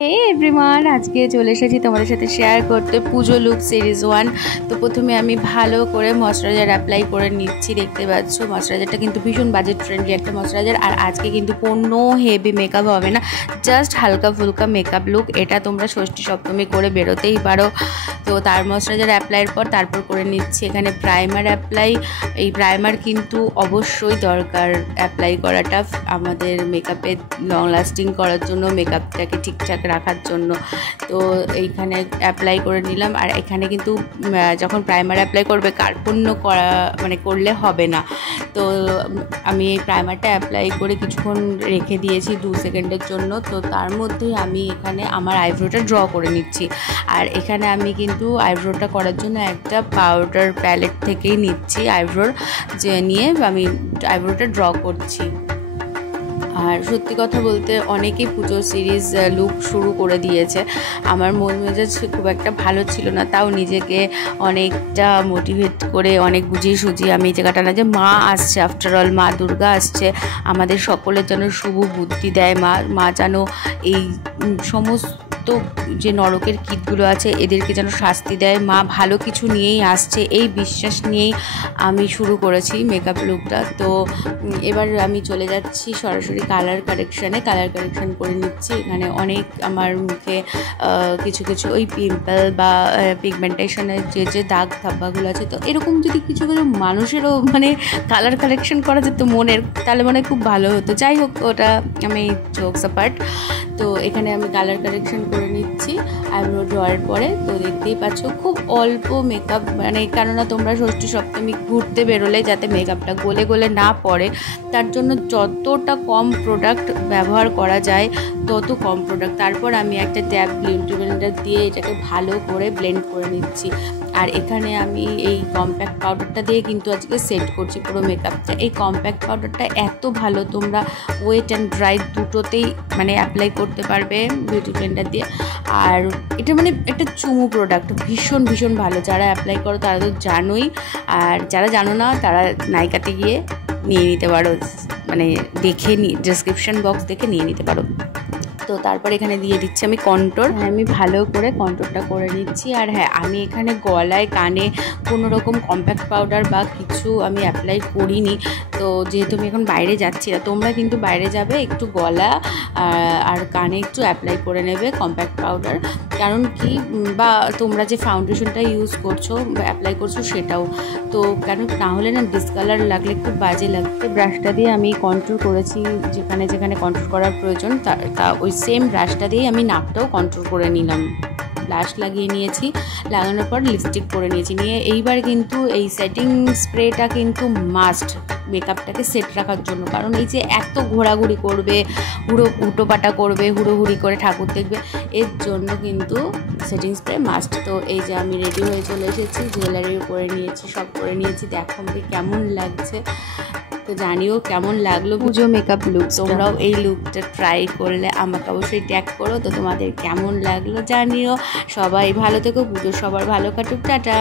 Hey everyone आज के चले एसेছি তোমাদের সাথে শেয়ার করতে পুজো লুক সিরিজ 1। তো প্রথমে আমি ভালো করে ময়শ্চারাইজার অ্যাপ্লাই করে নিচ্ছি। দেখতে পাচ্ছ ময়শ্চারাইজারটা কিন্তু ভীষণ বাজেট ফ্রেন্ডলি একটা ময়শ্চারাইজার। আর আজকে কিন্তু কোনো হেভি মেকআপ হবে না, জাস্ট হালকা ফুলকা মেকআপ লুক। এটা তোমরা ষষ্ঠী সপ্তমী করে বেরোতেই পারো। তো তার ময়শ্চারাইজার অ্যাপ্লাইয়ের পর তারপর করে নিচ্ছি এখানে প্রাইমার অ্যাপ্লাই। এই প্রাইমার কিন্তু অবশ্যই দরকার অ্যাপ্লাই করাটা আমাদের মেকআপে লং লাস্টিং করার জন্য, মেকআপটাকে ঠিকঠাক রাখার জন্য। তো এইখানে অ্যাপ্লাই করে নিলাম। আর এখানে কিন্তু যখন প্রাইমার অ্যাপ্লাই করবে কার্পণ্য করা করলে হবে না। তো আমি এই প্রাইমারটা অ্যাপ্লাই করে কিছুক্ষণ রেখে দিয়েছি 2 সেকেন্ডের জন্য। তো তার মধ্যেই আমি এখানে আমার আইব্রোটা ড্র করে নিচ্ছি। আর এখানে আমি কিন্তু আইব্রোটা করার জন্য একটা পাউডার প্যালেট থেকেই নিচ্ছি আইব্রোর, যে নিয়ে আমি আইব্রোটা ড্র করছি। আর সত্যি কথা বলতে অনেকেই পুজো সিরিজ লুক শুরু করে দিয়েছে। আমার মন মেজাজ খুব একটা ভালো ছিল না, তাও নিজেকে অনেকটা মোটিভেট করে অনেক বুঝিয়ে সুঝিয়ে আমি এই জায়গাটা না, যে মা আসছে, আফটারঅল মা দুর্গা আসছে, আমাদের সকলের যেন শুভ বুদ্ধি দেয় মা যেন এই সমস্ত যে নরকের কীটগুলো আছে এদেরকে যেন শাস্তি দেয়, মা ভালো কিছু নিয়েই আসছে, এই বিশ্বাস নিয়েই আমি শুরু করেছি মেকআপ লুকটা। তো এবার আমি চলে যাচ্ছি সরাসরি কালার কারেকশান করে নিচ্ছি। এখানে অনেক আমার মুখে কিছু ওই পিম্পল বা পিগমেন্টেশনের যে দাগ ধাব্বাগুলো আছে, তো এরকম যদি কিছু মানুষেরও কালার কারেকশন করা যেত মনের, তাহলে খুব ভালো হতো। যাই হোক, ওটা আমি জোকস অ্যাপার্ট। তো এখানে আমি কালার কারেকশন করে নিচ্ছি আইব্রো ড্রয়ের পরে। তো দেখতেই পাচ্ছ খুব অল্প মেকআপ, কেননা তোমরা ষষ্ঠী সপ্তমী ঘুরতে বেরোলে যাতে মেকআপটা গলে না পড়ে, তার জন্য যতটা কম প্রোডাক্ট ব্যবহার করা যায় তত কম প্রোডাক্ট। তারপর আমি একটা ট্যাব বিউটি ব্লেন্ডার দিয়ে এটাকে ভালো করে ব্লেন্ড করে নিচ্ছি। আর এখানে আমি এই কম্প্যাক্ট পাউডারটা দিয়ে কিন্তু আজকে সেট করছি পুরো মেকআপটা। এই কম্প্যাক্ট পাউডারটা এত ভালো, তোমরা ওয়েট অ্যান্ড ড্রাই দুটোতেই অ্যাপ্লাই করতে পারবে বিউটি ব্লেন্ডার দিয়ে। আর এটা একটা চুমু প্রোডাক্ট, ভীষণ ভালো। যারা অ্যাপ্লাই করো তারা তো জানোই, আর যারা জানো না তারা নাইকাতে গিয়ে নিয়ে নিতে পারো, দেখে ডেসক্রিপশন বক্স দেখে নিয়ে নিতে পারো। তো তারপর এখানে দিয়ে দিচ্ছি আমি কন্ট্রোর। আমি ভালো করে কন্ট্রোরটা করে নিচ্ছি। আর হ্যাঁ, আমি এখানে গলায় কানে কোনো রকম কম্প্যাক্ট পাউডার বা কিছু আমি অ্যাপ্লাই করিনি। তো যেহেতু আমি এখন বাইরে যাচ্ছি না, তোমরা কিন্তু বাইরে যাবে একটু গলা আর কানে একটু অ্যাপ্লাই করে নেবে কম্প্যাক্ট পাউডার। কারণ কি, বা তোমরা যে ফাউন্ডেশনটা ইউজ করছো বা অ্যাপ্লাই করছো সেটাও, তো কারণ না হলে ডিসকালার লাগলে খুব বাজে লাগবে। ব্রাশটা দিয়ে আমি কন্ট্রোল করেছি যেখানে কন্ট্রোল করার প্রয়োজন, তা ওই সেম ব্রাশটা দিয়েই আমি নাকটাও কন্ট্রোল করে নিলাম। ব্লাশ লাগিয়ে নিয়েছি, লাগানোর পর লিপস্টিক পরে নিয়েছি। এইবার কিন্তু এই সেটিং স্প্রেটা কিন্তু মাস্ট মেকআপটাকে সেট রাখার জন্য। কারণ এই যে এত ঘোরাঘুরি করবে, উটোপাটা করবে, হুড়োহুড়ি করে ঠাকুর দেখবে, এর জন্য কিন্তু সেটিং স্প্রে মাস্ট। তো এই যে আমি রেডি হয়ে চলে এসেছি, জুয়েলারিও করে নিয়েছি, সব করে নিয়েছি। দেখো আমাকে কেমন লাগছে, তো জানিও কেমন লাগলো পুজো মেকআপ লুক। তোমরাও এই লুকটা ট্রাই করলে আমাকে অবশ্যই ট্যাগ করো। তো তোমাদের কেমন লাগলো জানিও। সবাই ভালো থেকো, পুজো সবার ভালো কাটুক, টাটা।